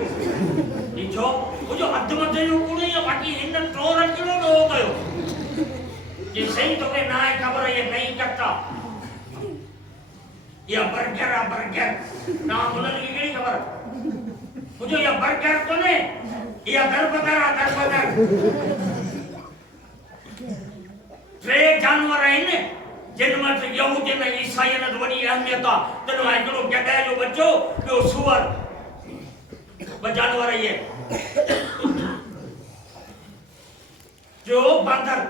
नीचो वो जो अध मथे यो कोने या बाकी हिन टोर किलो नो कयो ये सही तो के ना है खबर है ये नहीं करता ये बर्गर ना बोलने की क्या खबर मुझे ये बर्गर तो नहीं ये दरबदर ट्रे जानवर है ने जिनमें से यहूदी ने ईसाई ने बड़ी अहमियत है तो ना एकड़ो गधा जो बच्चो जो सुअर जानवर है ये जो बंदर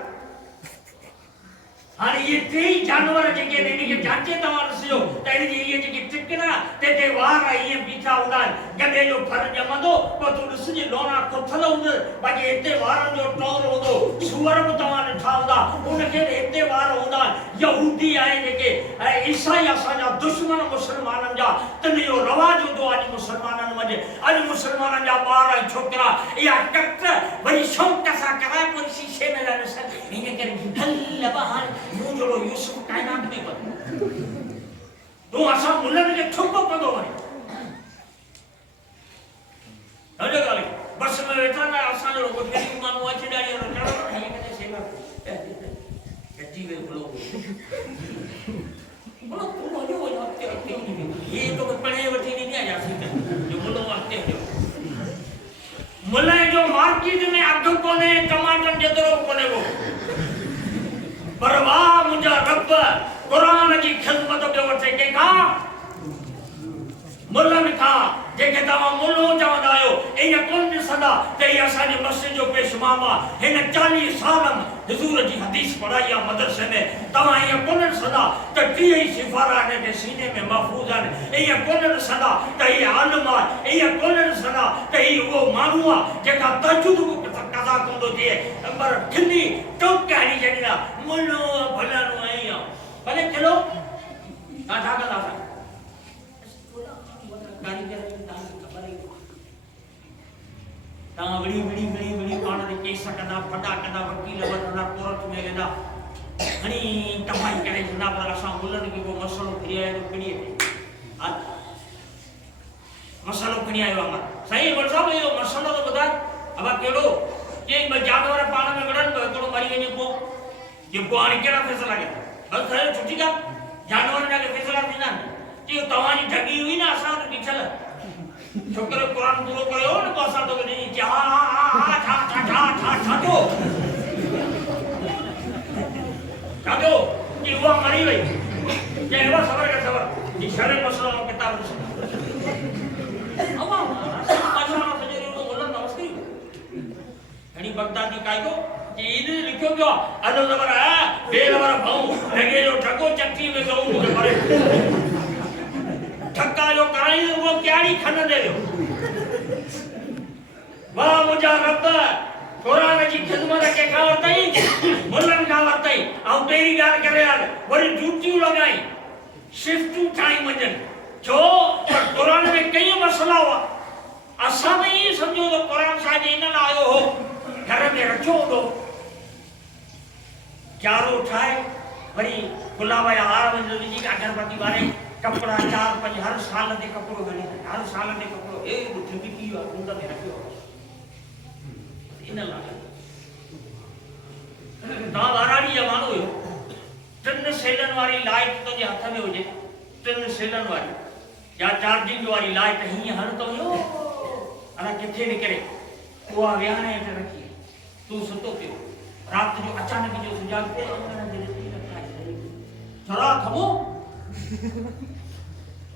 हाँ ये टे जानवर जेके ने के जांचे तवार से तेरी ये जेके टिकना ते वार ये बीठा उड़ा गदे जो फर जमदो को तू सुजी लोना कोथल उंद बाकी एते वार जो टोर होदो सुवर तवार ठाउदा उनके एते वार होदा यहूदी आए जेके ईसाई असाजा दुश्मन मुसलमानन जा तने यो रवाज दो आज मुसलमानन मजे आज मुसलमानन जा बार छोकरा या कट वही शौक कसा करा कोई शीशे में जाने से इने करे हल्ला बहार मुझो यूसुफ कायनात में बन तो असा मुल्ला के ठोको पदो वरी अरे गाली बस में बैठा ना असा जो को गरीब मानो अच्छी डाली और चढ़ो ये कहते सेवा कच्ची वे बोलो बोलो तुम जो आते ये तो पढ़े वठी नहीं आ जा सकता जो बोलो आते हो मुल्ला जो मार्केट में अग कोने टमाटर जेतरो कोने वो पर वाह मुझा रब कुरान की खिदमत के वटे के का मुल्ला ने कहा जेके तवा मुल्लो चवंदा आयो ए कोन सदा ते असांजे मस्जिद जो पेशमामा हिन 40 साल हुजूर जी हदीस पढ़ाई मदरसे में तवा ये कोन सदा त 30 सिफारा ने के सीने में महफूज है ए कोन सदा त ये आलम ए कोन सदा त ये वो मानुआ जेका तजुद कदा कोंदो दिए पर खिंदी टोक कहानी जणीना मुल्लो भलानो आया भले चलो का ठाका लासा कारीगर खबर है ता बड़ी पाण दे केस कदा फटा कदा वकील वठना कोर्ट में लेदा हनी कमाई करे ना पर असा मुल्लन के वो मसलो फिरिया तो पिड़ी आ मसलो खणी आयो अमा सही बोल साहब यो मसलो तो बता अब केड़ो के जानवर पाण में गड़न तो एकड़ो मरी वने को ये पानी केड़ा फैसला के बस है छुट्टी का जानवर ना के फैसला देना कि तवानी जगी हुई ना असा तो बिचल छोकरे कुरान पूरो कयो न तो असा तो नहीं क्या छाटो कि वो मरी गई ये एवा सबर का सबर इशारे मसला किताब से अवा असा सजरी को बोलन नमस्ते घणी बगदादी काय को कि इने लिखो क्यों अदो जबर है बेलवर भाऊ लगे जो ठगो चट्टी में गऊ के मरे ठक्का जो कराई वो क्यारी खन दे वाह मुझा रब कुरान की खिदमत के का वरतई मुल्लन का वरतई औ तेरी गाल करे यार वरी ड्यूटी लगाई शिफ्ट ठाई मंजन जो कुरान में कई मसला हुआ असा नहीं समझो तो कुरान शायद इन आयो हो घर में रखो दो चारों उठाए वरी गुलाबा हार में जी का गणपति वाले कपड़ा 4-5 हर साल दे कपड़ो गणी हर साल दे कपड़ो ए ठिकी की हुंदा में रखियो इन लागे ता वाराड़ी जमानो हो 3 सेलन वाली लाइट तो जे हाथ में होजे 3 सेलन वाली या चार्जिंग वाली लाइट ही हर तो यो अना किथे निकरे वो व्याने पे रखी तू सुतो पियो रात जो अचानक जो सुजाग पे जरा खमो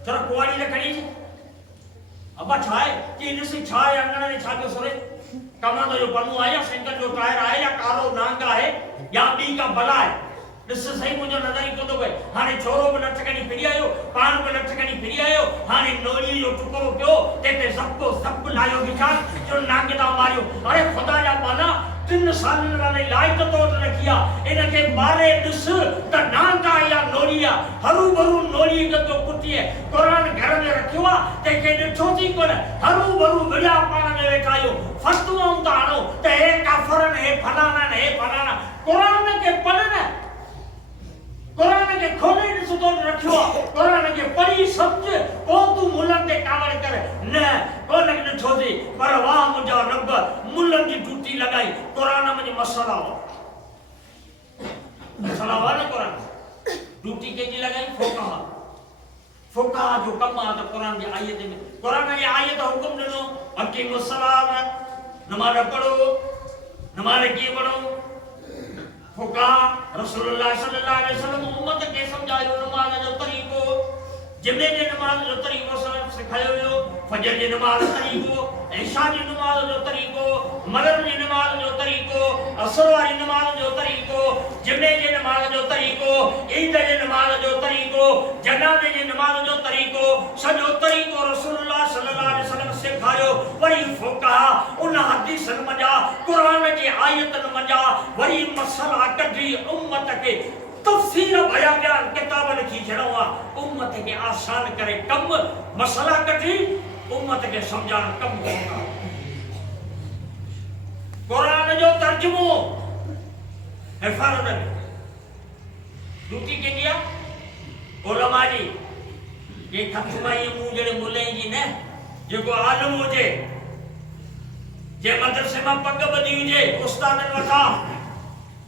जरा कुआड़ी ने खड़ी अब्बा छाए कि इनसे छाए अंगना ने छाके सोरे कमा तो जो पन्नू आया सेंटर जो टायर आया या कारो नांगा है या बी का बला है इससे सही मुझे नजर ही को तो गए हाने छोरो पे लटकनी फिरी आयो पान पे लटकनी फिरी आयो हाने नोरी जो टुकड़ो पियो तेते सबको सब लायो विचार जो नांगे दा मारियो अरे खुदा जा पाना 3 साल वाले लाइट तोड़ रखिया इनके बारे दिस त नांगा या नोरिया हरू भरू नोरी के तो कुटिए कुरान घर में रखियो ते के छोटी कोन हरू भरू बढ़िया पान में बैठायो फतवा उतारो ते काफरन है फलाना है फलाना कुरान के पढ़ना कुरान के खोले ने सुतो रखियो कुरान के पढ़ी समझ को तू मुल्लन ते कावड़ कर न को लगन छोदी पर वाह मुझा रब मुल्लन की टूटी लगाई कुरान में मसला हो ड्यूटी केजी लगाई फोका जो कम आ तो कुरान की आयत में कुरान की आयत हुक्म दिनो अकीमुस सलात नमाज पढ़ो नमाज की पढ़ो फोका रसूलुल्लाह सल्लल्लाहु अलैहि वसल्लम उम्मत के समझायो नमाज जो तरीको जुमे जे नमाज जो तरीको सिखायो वियो फजर जी नमाज जो तरीको ऐशा जी नमाज जो तरीको मगरिब जी नमाज जो तरीको असर वाली नमाज जो तरीको जुमे जी नमाज जो तरीको ईद जी नमाज जो तरीको जनाजे जी नमाज जो तरीको सजो तरीको रसूलुल्लाह सल्लल्लाहु अलैहि वसल्लम सिखायो वरी फुका उन हदीसन मजा कुरान की आयतन मजा वरी मसला कढी उम्मत के तफसीर बयान किताब लिखी छड़वा उम्मत के आसान करे कम मसला कठी उम्मत के समझान कम होगा कुरान जो तर्जुमो हिफाजत ड्यूटी के दिया उलमा जी ये खतमाई मुंह जड़े मुले जी ने जेको आलम होजे जे मदरसे में पग बदी हुजे उस्तादन वठा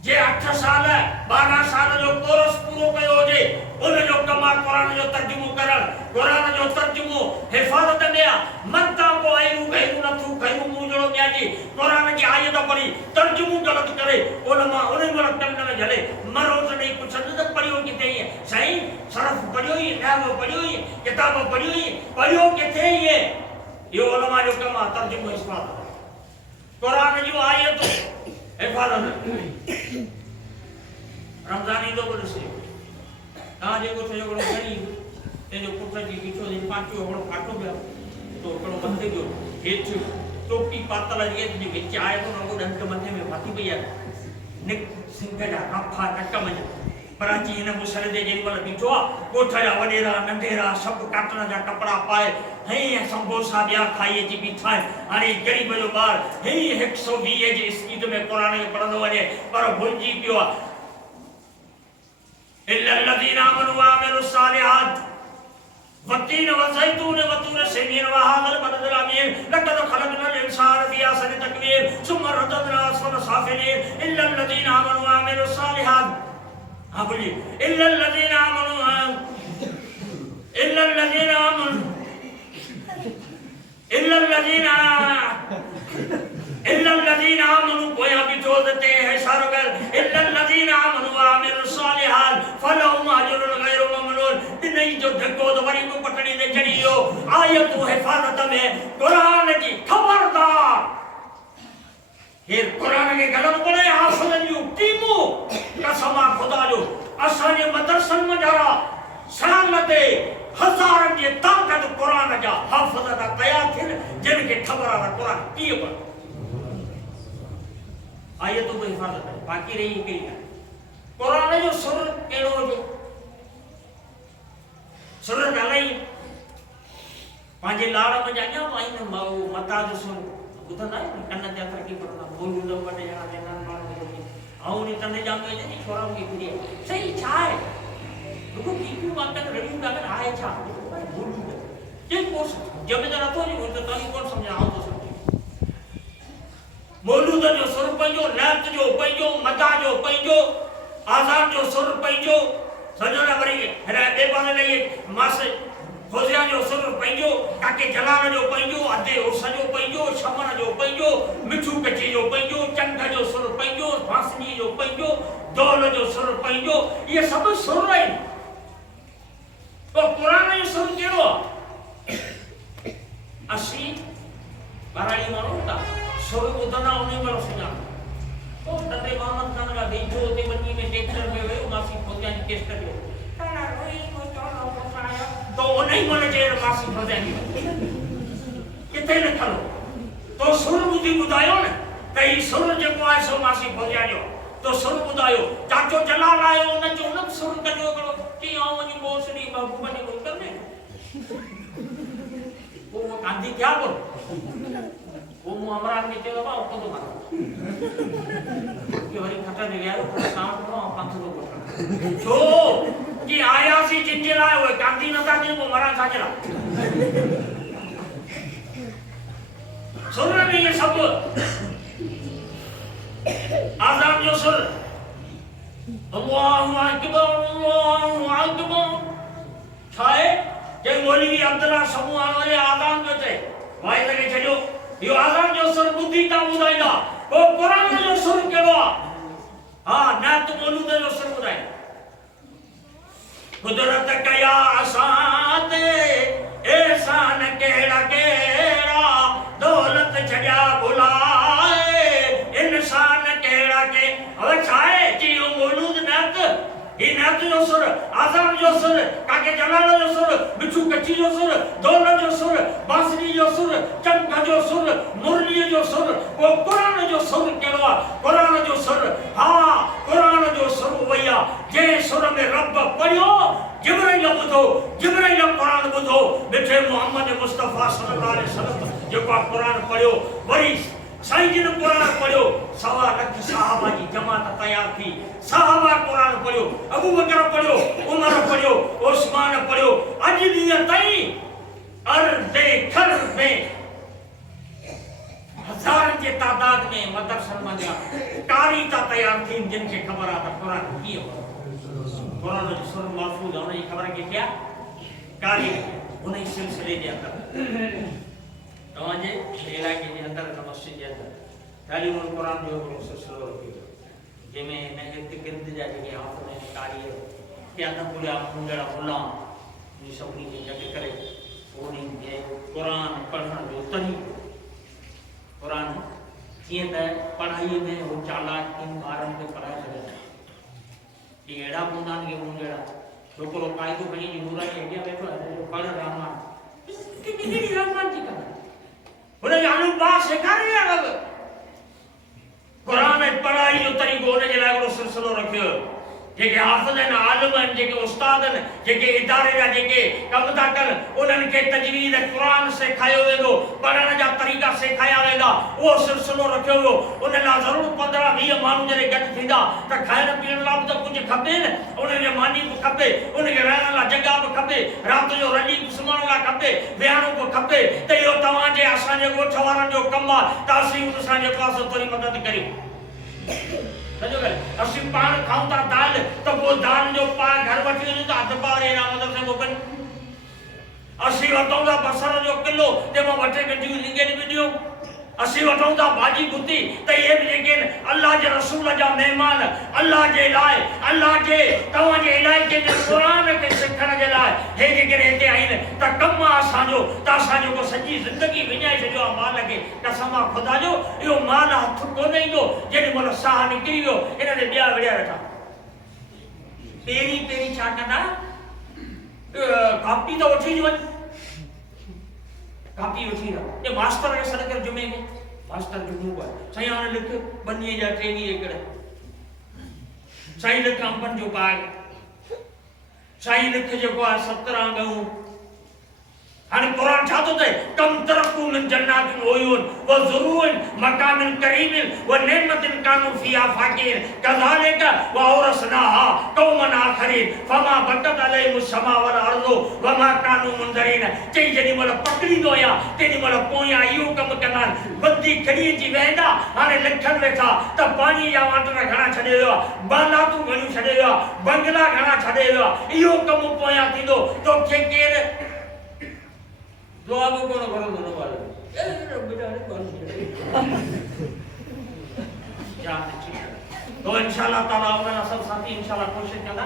जे 8 साल 12 साल जो कोर्स पूरो कयो जे उन जो कमा कुरान जो तर्जुमो करन कुरान जो तर्जुमो हिफाजत में मता को आयु गयु न तू गयु मुजड़ो क्या जी कुरान की आयत पढ़ी तर्जुमो गलत करे उलमा उन्हें गलत करने में झले मरो तो नहीं कुछ न पढ़ियो किथे है सही सरफ पढ़ियो ही नाम पढ़ियो ही किताब पढ़ियो किथे है ये उलमा जो कमा तर्जुमो हिफाजत कुरान जो आयत हिफाजत रमजानी दो बरसे ता जे को थयो गणो करी ए जो पुत्र जी पीछो दिन पांचो गणो काटो गयो तो गणो बंदे गयो हेठ टोपी पातला जे जे विच आए तो नो डंक मथे में फाती पया निक सिंगड़ा काफा नक में प्राची ने मुसले दे जेनी वाला बीठो कोठा वडेरा नंढेरा सब काटना जा कपड़ा पाए हे संबोसा बिया खाइए जी बीठा अरे गरीब जो बार हे 120 जे स्पीड में कुरान के पढ़नो वने पर भुलजी पियो इल्लल्लज़ीना आमनू व अमिलुस सालिहात वत्तीन व ज़ैतून व तूर सीनीन व हाज़ल बलदिल अमीन लक़द खलक़नल इंसान फी अहसनि तक़वीम सुम्मा रददना अस्फल साफ़िलीन इल्लल्लज़ीना आमनू व अमिलुस सालिहात हां बोलिए इल्लल्लज़ीना आमनू इल्लल्लज़ीना आमनू कोया भी जोड़ देते हैं सारोगल इल्लल्लज़ीना आमनू व अमिलुस सालिहात फलहुम अजरुन गैरु ममनून नहीं जो धक्को तो वरी को पटड़ी दे चढ़ियो आयत हिफाजत में कुरान की खबरदार ये कुरान के गलत पड़े हाफिज़न यू टीमो कसमा खुदा जो असाने मदरसन में जरा सालते हजारन जे ताकत कुरान जा हाफिज़ दा तैयार थिन जिनके खबर आ कुरान की पर आयत को हिफाजत है बाकी रही कई कुरान जो सुर केड़ो जो सुर नलाई पांजे लाड़ में जाया पाइन माऊ मता जो सुर बुधना कन्न जा तरकी पड़ना बोलू न बने जना देना मार बोली आऊ ने तने जामे ने छोरा की फिरी सही छाए लोगो कीपू मांगन रेडी कागन आए छा बोलू के कोस जब जरा तो नहीं बोलते तो कौन समझाओ तो बोलू तो जो सुर पंजो नात जो पंजो मता जो पंजो आजाद जो सुर पंजो सजोना वरी रे बेबाने नहीं मासे खोजिया जो सुर पंजो काके जलाल जो पंजो अदे उस जो पंजो शमन जो पंजो मिठू कची जो पंजो चंग जो सुर पंजो फासनी जो पंजो दौल जो सुर पंजो ये सब सुर है तो कुरान जो सुर केड़ो असी बाराई मानोता सुर उदना उन्हें मरो सुना तो तते मोहम्मद खान का देखो ते बनी में ट्रैक्टर में वे मासी खोजिया की टेस्ट करियो तारा रोई को चलो पकाया तो उन्हें मन जे मासी खोजिया की किथे लिखलो तो सुर बुद्धि बुधायो ने कई सुर जो आए सो मासी खोजिया जो तो सुर बुधायो चाचो जलाल आयो न जो न सुर करियो करो कि आओ वनी बोसड़ी बाबू बनी को करने वो गांधी क्या बोल वो मुआमरान के चलो बाबू तो मारो कि वरी खटा दे यार काम करो पांच लोग जो कि आया सी जिंजला है वो गांधी नता ने वो मरा साजला सुन रहे ये सब आजाद जो सुर अल्लाहु अकबर अल्लाहु अकबर छाए के मौलवी अब्दुल्ला समूह वाले आज़ान जो थे भाई लगे छो यो आज़ान जो सुर बुद्धि ता बुधाईदा को कुरान जो सुर केड़ो हां ना तो मौलूद जो सुर बुधाई कुदरत कया आसान एहसान केड़ा केड़ा दौलत छड्या बुलाए इंसान केड़ा के अब छाए जी यो मौलूद नात ये नात जो सुर आज़ान जो सुर काके जलाल जो सुर बिच्छू कच्ची जो सुर दौलत जो सुर बांसुरी जो सुर चमका जो सुर मुरली जो सुर वो कुरान जो सुर केड़ो कुरान जो सुर हां कुरान जो सुर वया जे सुर में रब पढ़ियो जिब्राइल बुधो जिब्राइल कुरान बुधो बिठे मोहम्मद मुस्तफा सल्लल्लाहु अलैहि वसल्लम जो कुरान पढ़ियो वरी साईं जिन कुरान पढ़ियो 1.25 लाख सहाबा की जमात तैयार थी सहाबा कुरान पढ़ियो अबू बकर पढ़ियो उमर पढ़ियो उस्मान पढ़ियो अज दिया तई अर्दे खर में हजार के तादाद में मदरसा में कारी ता तैयार थी जिनके खबर आता कुरान की कुरान जो सुर महफूज होने की खबर के क्या कारी उन्हीं सिलसिले के अंदर तवाजे इलाके के अंदर मस्जिद के अंदर तालीमुल कुरान जो सिलसिलो रखियो जेमे नगत गिरद जा के आपने कारी क्या ना बोले आप मुंडा बोला ये सब नी जग करे ओनी ये कुरान पढ़ना जो तरी कुरान ये त पढ़ाई में वो चालाक इन कारण के पढ़ाई करे ये एड़ा मुंडान के मुंडा लोको कायदो कहीं नूरा के इंडिया में तो पढ़ रामान कितनी रामान जी का उन्हें आलू बात सिखाने लगा कुरान में पढ़ाई जो तरीको होने के लिए वो सिलसिलो रखियो जेके हाफिज़न आलिमन जेके उस्तादन जेके इदारे जा जेके कम था कर उन्हनि के तजवीज़ कुरान सिखायो वेंदो पढ़ण जा तरीका सिखाया वेंदा वो सिलसिलो रखियो हो उन ला जरूर 15-20 माण्हू जरे गॾु थींदा त खाइण पीअण लाइ बि त कुझु खपे न उनखे मानी बि खपे उनखे रहण लाइ जॻह बि खपे राति जो रॼी सुम्हण लाइ खपे विहाणो बि खपे त इहो तव्हांजे असांजे ॻोठ वारनि जो कमु आहे त असीं उन सां जेको आहे थोरी मदद करियूं सजो करे असी पान खाऊं ता दाल तो वो दाल जो पा घर वठी वञो त अध पारे ना मदद से मोकन असी वठूं था बसर जो किलो ते मां वठे गंढियूं लिंगे नी विडियो असी वठूं था भाजी गुती त ये भी लेकिन अल्लाह जे रसूल जा मेहमान अल्लाह जे लाए अल्लाह जे तवा जे इलाके जे कुरान के सिखण जे लाए हे जे रहते आइन त कम आसाजो त आसाजो को सजी जिंदगी विञाए छडियो माल के कसम खुदा जो यो माल हथ कोने ईंदो जेडी मोल साह निकरी वियो इन दे बिया वड़िया वेठा पेरी पेरी छा कंदा कापी तो उठी वञ कापी उठी रहा ये मास्टर के सदकर जुमे में मास्टर जुमो है सही आने लिख बनिए जा ट्रेनी एकड़ सही लिख अंबन जो बाग सही लिख जो को 17 गऊ हर कुरान छातो थे कम तरकू मिन जन्नातिन उयून व ज़ुरूइन मकामिन करीमिन व नेमतिन कानू फिया फाकिर कज़ालिका व औरसनाहा कौमन आखरीन फमा बकत अलैहिम समा वल अर्दु व मा कानू मुंदरीन चई जदी मोल पकड़ी दोया तेनी मोल पोया इयो कम कनान बद्दी खड़ी जी वेंदा हाने लखन वेठा त पानी या वाटर घणा छडे वियो बालातू घणी छडे वियो बंगला घणा छडे वियो इयो कम पोया थींदो तो केर दुआ को करो दोनों वाले ए बेटा ने कौन क्या तो इंशाल्लाह ताला अपना सब साथी इंशाल्लाह कोशिश करना।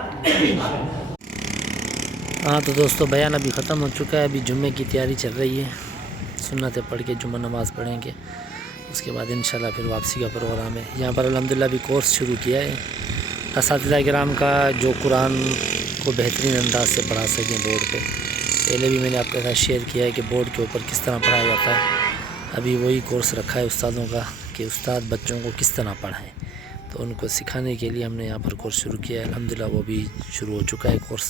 हाँ तो दोस्तों बयान अभी ख़त्म हो चुका है। अभी जुम्मे की तैयारी चल रही है। सुन्नतें पढ़ के जुम्मा नमाज़ पढ़ेंगे उसके बाद इंशाल्लाह फिर वापसी का प्रोग्राम है। यहाँ पर अल्हम्दुलिल्लाह भी कोर्स शुरू किया है असातिज़ा किराम का जो कुरान को बेहतरीन अंदाज से पढ़ा सकें बोर्ड पे। पहले भी मैंने आपके साथ शेयर किया है कि बोर्ड के ऊपर किस तरह पढ़ाया जाता है। अभी वही कोर्स रखा है उस्तादों का कि उस्ताद बच्चों को किस तरह पढ़ाएं, तो उनको सिखाने के लिए हमने यहाँ पर कोर्स शुरू किया है। अल्हम्दुलिल्लाह वो भी शुरू हो चुका है कोर्स।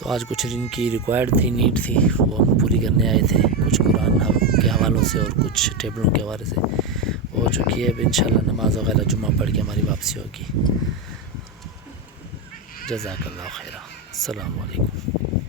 तो आज कुछ जिनकी रिक्वायर्ड थी, नीड थी, वो हम पूरी करने आए थे, कुछ कुरान के हवालों से और कुछ टेबलों के हवाले से हो चुकी है। अब इंशाल्लाह नमाज वगैरह जुम्मा पढ़ के हमारी वापसी होगी। जज़ाकल्लाह खैरा। अस्सलामु अलैकुम।